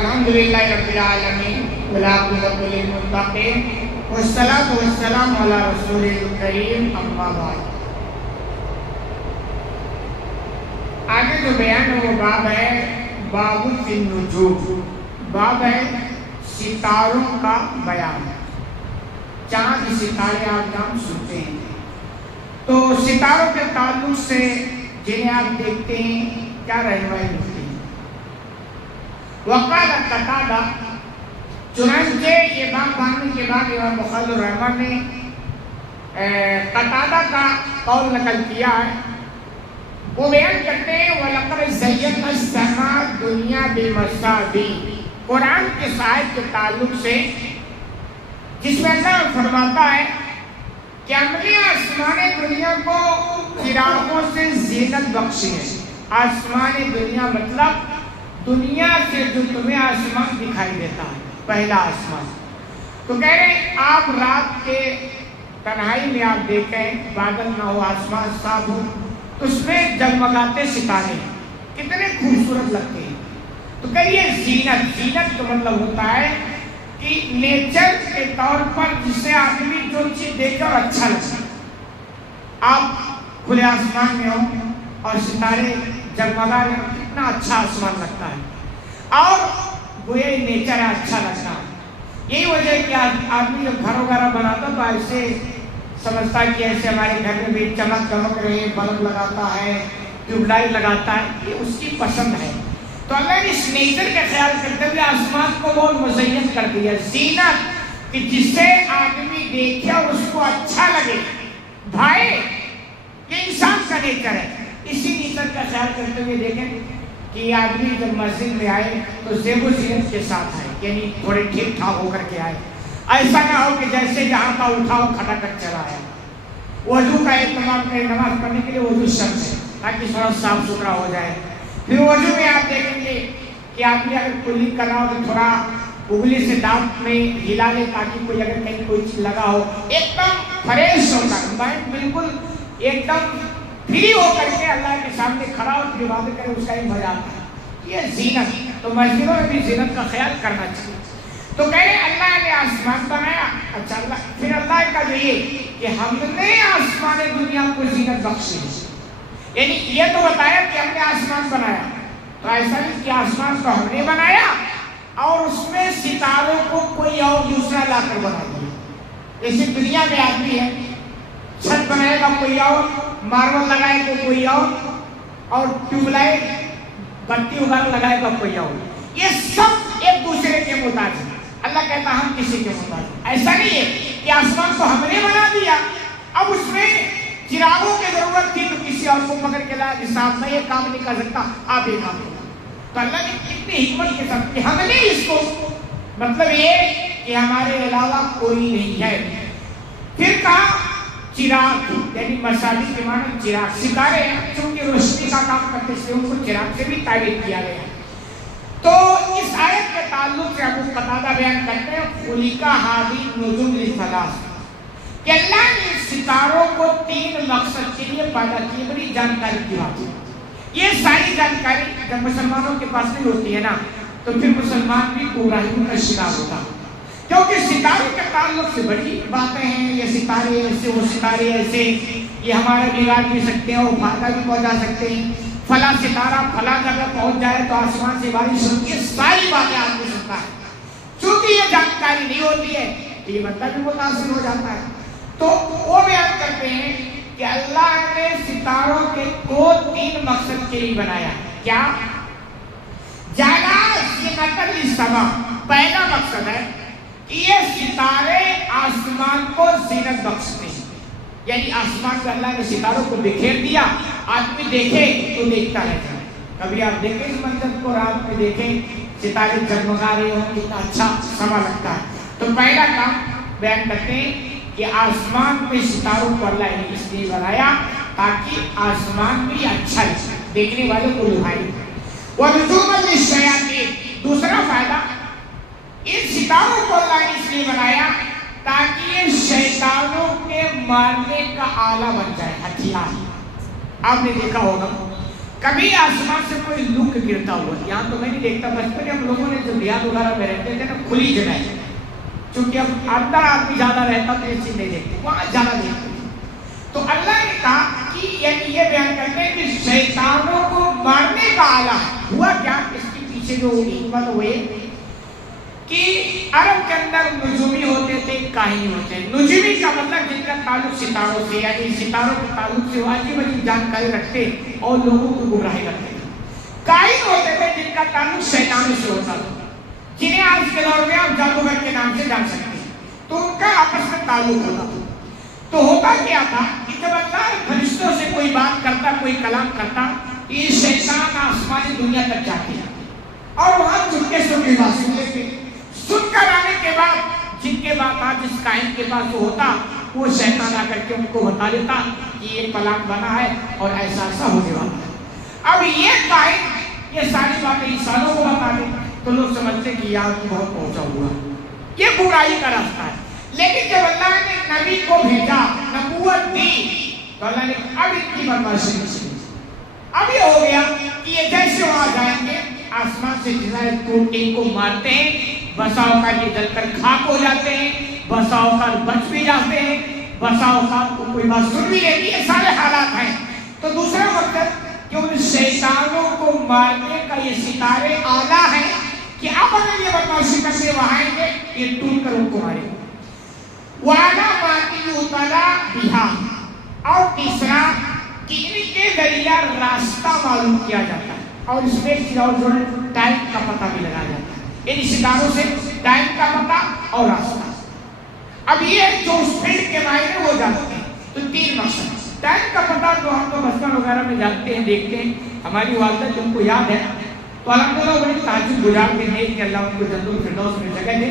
الحمدللہ رب العالمین والعاقبۃ للمتقین والصلاۃ والسلام علی رسول الکریم اما بعد۔ آگے جو بیان ہے وہ باب ہے باب فی النجوم، باب ہے ستاروں کا بیان۔ چاند ستارے آپ نام سنتے ہیں، تو ستاروں کے تعلق سے جنہیں آپ دیکھتے ہیں کیا رہنمائی ملتی ہے؟ وقال قتادہ، چنانچہ یہ باب باندھنے کے بعد امام بخاری الرحمن نے قتادہ کا قول نقل کیا ہے۔ وہ بیان کرتے ہیں وَلَقَدْ زَيَّنَّا السَّمَاءَ الدُّنْيَا بِمَصَابِيحَ، قرآن کے آیت کے تعلق سے جس میں اللہ فرماتا ہے کہ ہم نے آسمان دنیا کو چراغوں سے زینت بخشی ہے۔ آسمان دنیا مطلب دنیا سے جو تمہیں آسمان دکھائی دیتا ہے، پہلا آسمان۔ تو کہہ رہے ہیں آپ رات کے تنہائی میں آپ دیکھیں، بادل نہ ہو، آسمان صاف ہو، تو اس میں جگمگاتے ستارے کتنے خوبصورت لگتے ہیں۔ تو کہیے زینت، زینت کا مطلب ہوتا ہے کہ نیچر کے طور پر جسے آدمی جو چیز دیکھے اور اچھا لگتا ہے۔ آپ کھلے آسمان میں ہوں اور ستارے جگمگا رہے ہیں، کتنا اچھا آسمان لگتا ہے اور گویا نیچر ہے، اچھا لگتا ہے۔ یہی وجہ ہے کہ آدمی جب گھر وغیرہ بناتا تو ایسے سمجھتا ہے کہ ایسے ہمارے گھر میں بھی چمک دمک رہے، بلب لگاتا ہے، ٹیوب لائٹ لگاتا ہے، یہ اس کی پسند ہے۔ تو اللہ نے اس نیچر کا خیال کرتے ہوئے آسمان کو بہت مزین کر دیا، زینت، کہ جسے آدمی دیکھے اور اس کو اچھا لگے، بھائے، یہ انسان کا نیچر ہے۔ اسی نیچر کا خیال کرتے ہوئے دیکھیں کہ آدمی جب مسجد میں آئے تو زیب و زینت کے ساتھ آئے، یعنی تھوڑے ٹھیک ٹھاک ہو کر کے آئے۔ ایسا نہ ہو کہ جیسے جہاں کا اٹھاؤ کھٹک چلا ہے۔ وضو کا اہتمام کرے، نماز پڑھنے کے لیے وضو شرط ہے تاکہ تھوڑا صاف ستھرا ہو جائے۔ پھر وضو میں آپ دیکھیں گے کہ آدمی اگر کلی کر رہا ہو تو تھوڑا انگلی سے دانت میں ہلا لے تاکہ کوئی اگر کہیں کوئی چیز لگا ہو، ایک دم فریش ہوتا ہے، مائنڈ بالکل ایک دم فری ہو کر کے اللہ کے سامنے کھڑا ہو پھر عبادت کرے، اس کا ہی مزہ آتا ہے۔ یہ زینت، تو مسجدوں میں بھی زینت کا خیال کرنا چاہیے۔ تو کہہ رہے اللہ نے آسمان بنایا، اچھا اللہ، پھر اللہ کا جو یہ کہ ہم نے آسمان دنیا کو زینت بخشی، یعنی یہ تو بتایا کہ ہم نے آسمان بنایا، تو ایسا نہیں کہ آسمان کو ہم نے بنایا اور اس میں ستاروں کو کوئی اور دوسرا لا کر بنا دیا۔ جیسے دنیا میں آدمی ہے، چھت بنائے گا کوئی اور، ماربل لگائے گا کوئی اور ٹیوب لائٹ بتی وغیرہ لگائے گا کوئی اور، یہ سب ایک دوسرے کے محتاج ہیں۔ اللہ کہتا ہم کسی کے محتاج، ایسا نہیں ہے کہ آسمان کو ہم نے بنا دیا، اب اس میں چراغوں کی ضرورت تھی تو کسی اور کو پکڑ کے لایا کہ صاحب میں یہ کام نہیں کر سکتا، آپ یہ کام کرو۔ تو اللہ نے کتنی حکمت کے ساتھ کہ ہم نے اس کو، مطلب یہ کہ ہمارے علاوہ کوئی نہیں ہے۔ پھر کہا چراغ، یعنی مصابیح کے معنی چراغ، ستارے ہیں چونکہ روشنی کا کام کرتے ہیں، ان کو چراغ سے بھی تعبیر کیا گیا ہے۔ تو اس آیت کے تعلق سے ابو قتادہ بیان کرتے ہیں خلق هذه النجوم لثلاث، کہ اللہ نے ستاروں کو تین مقصد کے لیے پیدا کی۔ بڑی جانکاری کی بات ہے، یہ ساری جانکاری جب مسلمانوں کے پاس نہیں ہوتی ہے نا تو پھر مسلمان بھی گمراہیوں کا شکار ہوتا ہے، کیونکہ ستاروں کے تعلق سے بڑی باتیں ہیں، یہ ستارے ایسے، وہ ستارے ایسے، یہ ہمارا بگاڑ بھی سکتے ہیں، وہ فائدہ بھی پہنچا سکتے ہیں، فلاں ستارہ فلاں جگہ پہنچ جائے تو آسمان سے بارش ہوتی ہے، ساری باتیں آدمی سنتا ہے۔ چونکہ یہ جانکاری نہیں ہوتی ہے تو یہ بندہ بھی متاثر ہو جاتا ہے۔ تو وہ بیان کرتے ہیں کہ اللہ نے ستاروں کے کو تین مقصد کے لیے بنایا۔ کیا؟ جعل زینۃ للسماء، پہلا مقصد ہے کہ یہ ستارے آسمان کو زینت بخشتے ہیں، یعنی آسمان میں اللہ نے ستاروں کو بکھیر دیا، آدمی دیکھے تو دیکھتا رہتا ہے۔ کبھی آپ دیکھیں اس منظر کو، رات میں دیکھیں ستارے جگمگا رہے ہوں، کتنا اچھا سما لگتا ہے۔ تو پہلا کام بیان کرتے ہیں کہ آسمان میں ستاروں کو اللہ نے اس لیے بنایا تاکہ آسمان بھی اچھا لگے، دیکھنے والوں کو لبھائے۔ وَنُجُومًا لِلشَّيَاطِينِ، دوسرا فائدہ، ان ستاروں کو اللہ نے اس لیے بنایا تاکہ یہ شیطانوں کے مارنے کا آلہ بن جائے، ہتھیار۔ آپ نے دیکھا ہوگا کبھی آسمان سے کوئی لک گرتا ہوا یہاں تو میں نہیں دیکھتا. بچپن میں ہم لوگوں نے جو دیہات وغیرہ میں رہتے تھے نا کھلی جگہ ہے, چونکہ اب اندر آدمی زیادہ رہتا تو یہ چیز نہیں دیکھتے, وہاں زیادہ دیکھتے. تو اللہ نے کہا کہ یعنی یہ بیان کرتے ہیں کہ شیطانوں کو مارنے کا آلہ ہوا کیا. اس کے پیچھے جو حکمت ہوئے کہ عرب کے اندر نجومی ہوتے تھے, کاہنی ہوتے ہیں. نجومی کا مطلب جن کا تعلق ستاروں سے, یعنی ستاروں کے تعلق سے عجیب عجیب جانکاری رکھتے اور لوگوں کو گمراہی کرتے تھے. کاہن ہوتے تھے جن کا تعلق شیطانوں سے ہوتا تھا, جنہیں آج کے دور میں آپ جادوگر کے نام سے جان سکتے ہیں. تو ان کا آپس میں تعلق ہوتا تھا. تو ہوتا کیا تھا کہ جب اللہ فرشتوں سے کوئی بات کرتا, کوئی کلام کرتا, یہ شیطان آسمانی دنیا تک جاتے ہیں اور وہاں چپکے سے کوئی بات سنتے تھے. سن کر آنے کے بعد جن کے بعد جس کائن کے پاس ہوتا وہ شیطان آ کر کے ان کو بتا دیتا کہ یہ پلان بنا ہے اور ایسا ایسا ہونے والا ہے. اب یہ کائن یہ ساری باتیں انسانوں کو بتا دے تو لوگ سمجھتے کہ یہ آدمی بہت پہنچا ہوا, یہ برائی کا راستہ ہے. لیکن جب اللہ نے نبی کو بھیجا, نبوت دی, تو اللہ نے اب ان کی بدمعاشی نہیں سنی. اب یہ ہو گیا کہ یہ جیسے وہاں جائیں گے آسمان سے جنہیں ٹوٹ کے ان کو مارتے ہیں, بسا اوقات یہ جل کر خاک ہو جاتے ہیں, بسا اوقات بچ بھی جاتے ہیں, بسا اوقات کو کوئی بات سن بھی لیتی ہے. یہ سارے حالات ہیں. تو دوسرا مقصد کہ ان شیطانوں کو مارنے کا یہ ستارے آلہ ہیں کہ اب اگر یہ بدمعاشی کرتے وہاں آئیں گے یہ ٹوٹ کر ان کو ماریں گے. وَعَلَامَاتٍ يُهْتَدَىٰ بِهَا, اور تیسرا کہ ان کے ذریعہ راستہ معلوم کیا جاتا ہے اور اس میں جو ٹائم کا پتہ بھی لگایا جاتا ہے. ان ستاروں سے ٹائم کا پتہ اور راستہ. اب یہ جو اسپیڈ کے معنی ہو جاتے ہیں تو تین مقصد. ٹائم کا پتہ جو ہم تو بچپن وغیرہ میں جانتے ہیں, دیکھتے ہیں, ہماری والدہ جن کو یاد ہے تو الحمدللہ بڑی تہجد گزارتے ہیں کہ اللہ ان کو جنت الفردوس میں جگہ دے.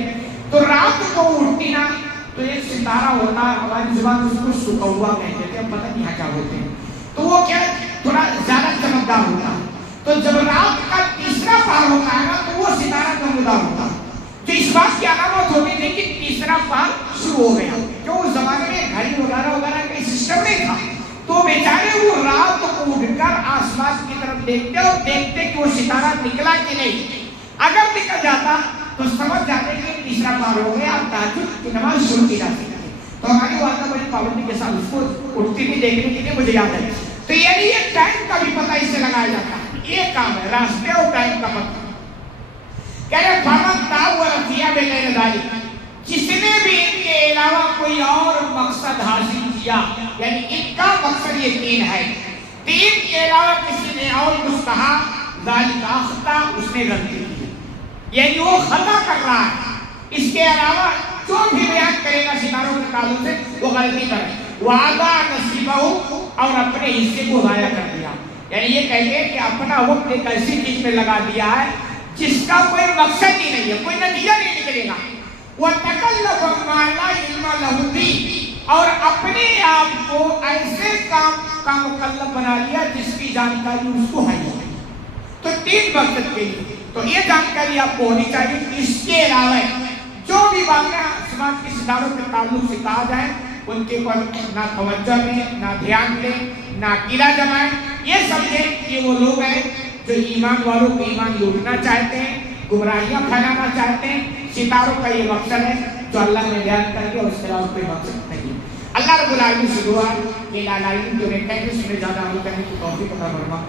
تو رات کو اٹھتی نا تو ایک ستارہ ہوتا ہے, ہماری زبان اس کو سکوا کہتے ہیں, پتہ نہیں کیا ہوتے ہیں, تو وہ کیا تھوڑا زیادہ چمکدار ہوتا ہے. تو جب رات کا تیسرا پہر ہوتا ہے نا تو وہ ستارہ چمکدار ہوتا ہے, جو اس بات کی علامت ہوتی تھی کہ تیسرا پہر شروع ہو گیا. کیوں اس زمانے میں گھڑی وغیرہ وغیرہ کا سسٹم نہیں تھا, تو بیچارے وہ رات کو اٹھ کر آسمان کی طرف دیکھتے اور دیکھتے کہ وہ ستارہ نکلا کہ نہیں. اگر نکل جاتا تو سمجھ جاتے کہ تیسرا پہر ہو گیا, اب تہجد کی نماز شروع کی جاتی ہے. تو ہماری والدہ بڑی پابندی کے ساتھ اس کو اٹھتی تھی دیکھنے کے لیے, مجھے یاد ہے. تو یعنی یہ ٹائم کا بھی پتہ اس سے لگایا جاتا ہے. یہ کام ہے راستے اور ٹائم کا پتہ. کہہ رہے فَمَنْ تَعَوَّلَ فِيهَا بِغَيْرِ ذَلِكَ, جس نے بھی ان کے علاوہ کوئی اور مقصد حاصل کیا, یعنی ان کا مقصد یہ تین ہے, تین کے علاوہ کسی نے اور کچھ کہا, ذَلِكَ أَخْطَأَ, اس نے غلطی کی, یعنی وہ خطا کر رہا ہے. اس کے علاوہ جو بھی بیان کرے گا ستاروں کے تعلق سے وہ غلطی کرے. وَعَدَى نَصِيبَهُ, اور اپنے حصے کو ضائع کر دیا. یعنی یہ کہتے ہیں کہ اپنا وقت ایک ایسی چیز میں لگا دیا ہے جس کا کوئی مقصد ہی نہیں ہے, کوئی نتیجہ نہیں نکلے گا. وَتَكَلَّفَ مَا لَا عِلْمَ لَهُ بِهِ, اور اپنے آپ کو ایسے کام کا مکلف بنا لیا جس کی جانکاری اس کو ہے. تو تین مقصد کے لیے تو یہ جانکاری آپ کو ہونی چاہیے. اس کے علاوہ جو بھی باتیں آسمان کے ستاروں کے تعلق سے کہا جائے ان کے پر نہ توجہ دیں, نہ دھیان دیں, نہ عقیدہ جمائیں. یہ سمجھیں کہ وہ لوگ ہیں جو ایمان والوں کو ایمان لوٹنا چاہتے ہیں, گمراہیاں پھیلانا چاہتے ہیں. ستاروں کا یہ مقصد ہے جو اللہ نے بیان کر کے, اور اس کے علاوہ کوئی مقصد نہیں. اللہ رب العالمین سے دعا کہ العالمین جو نے کہتے ہیں اس میں زیادہ عمل کرنے کی توفیق عطا فرما.